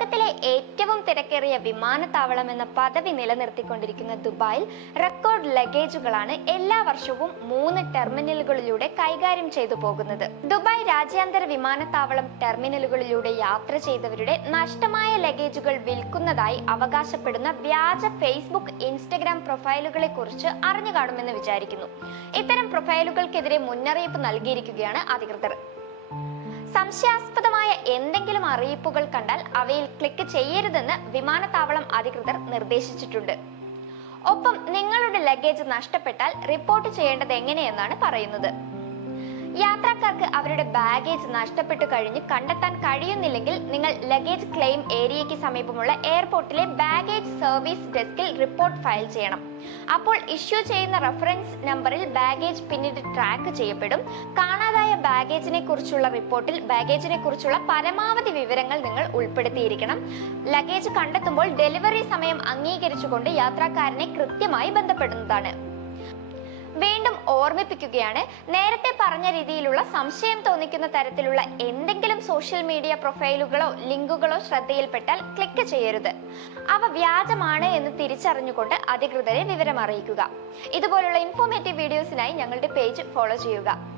ലോകത്തിലെ ഏറ്റവും തിരക്കേറിയ വിമാനത്താവളം എന്ന പദവി നിലനിർത്തിക്കൊണ്ടിരിക്കുന്ന ദുബായിൽ റെക്കോർഡ് ലഗേജുകളാണ് എല്ലാ വർഷവും മൂന്ന് ടെർമിനലുകളിലൂടെ കൈകാര്യം ചെയ്തു പോകുന്നത്. ദുബായ് രാജ്യാന്തര വിമാനത്താവളം ടെർമിനലുകളിലൂടെ യാത്ര ചെയ്തവരുടെ നഷ്ടമായ ലഗേജുകൾ വിൽക്കുന്നതായി അവകാശപ്പെടുന്ന വ്യാജ ഫേസ്ബുക്ക് ഇൻസ്റ്റഗ്രാം പ്രൊഫൈലുകളെ കുറിച്ച് അറിഞ്ഞു കാണുമെന്ന് വിചാരിക്കുന്നു. ഇത്തരം പ്രൊഫൈലുകൾക്കെതിരെ മുന്നറിയിപ്പ് നൽകിയിരിക്കുകയാണ് അധികൃതർ. സംശയാസ്പദമായ എന്തെങ്കിലും അറിയിപ്പുകൾ കണ്ടാൽ അവയിൽ ക്ലിക്ക് ചെയ്യരുതെന്ന് വിമാനത്താവളം അധികൃതർ നിർദ്ദേശിച്ചിട്ടുണ്ട്. ഒപ്പം നിങ്ങളുടെ ലഗേജ് നഷ്ടപ്പെട്ടാൽ റിപ്പോർട്ട് ചെയ്യേണ്ടത് എങ്ങനെയെന്നാണ് പറയുന്നത്. യാത്രക്കാർക്ക് അവരുടെ ബാഗേജ് നഷ്ടപ്പെട്ടു കഴിഞ്ഞ് കണ്ടെത്താൻ കഴിയുന്നില്ലെങ്കിൽ നിങ്ങൾ ലഗേജ് ക്ലെയിം ഏരിയയ്ക്ക് സമീപമുള്ള എയർപോർട്ടിലെ ബാഗേജ് സർവീസ് ഡെസ്കിൽ റിപ്പോർട്ട് ഫയൽ ചെയ്യണം. അപ്പോൾ ഇഷ്യൂ ചെയ്യുന്ന റഫറൻസ് നമ്പറിൽ ബാഗേജ് പിന്നീട് ട്രാക്ക് ചെയ്യപ്പെടും. കാണാതായ ബാഗേജിനെ കുറിച്ചുള്ള റിപ്പോർട്ടിൽ ബാഗേജിനെ കുറിച്ചുള്ള പരമാവധി വിവരങ്ങൾ നിങ്ങൾ ഉൾപ്പെടുത്തിയിരിക്കണം. ലഗേജ് കണ്ടെത്തുമ്പോൾ ഡെലിവറി സമയം അംഗീകരിച്ചുകൊണ്ട് യാത്രക്കാരനെ കൃത്യമായി ബന്ധപ്പെടുന്നതാണ്. വീണ്ടും ഓർമ്മിപ്പിക്കുകയാണ് നേരത്തെ പറഞ്ഞ രീതിയിലുള്ള സംശയം തോന്നിക്കുന്ന തരത്തിലുള്ള എന്തെങ്കിലും സോഷ്യൽ മീഡിയ പ്രൊഫൈലുകളോ ലിങ്കുകളോ ശ്രദ്ധയിൽപ്പെട്ടാൽ ക്ലിക്ക് ചെയ്യരുത്. അവ വ്യാജമാണ് എന്ന് തിരിച്ചറിഞ്ഞുകൊണ്ട് അധികൃതരെ വിവരം അറിയിക്കുക ഇതുപോലുള്ള ഇൻഫോർമേറ്റീവ് വീഡിയോസിനായി ഞങ്ങളുടെ പേജ് ഫോളോ ചെയ്യുക.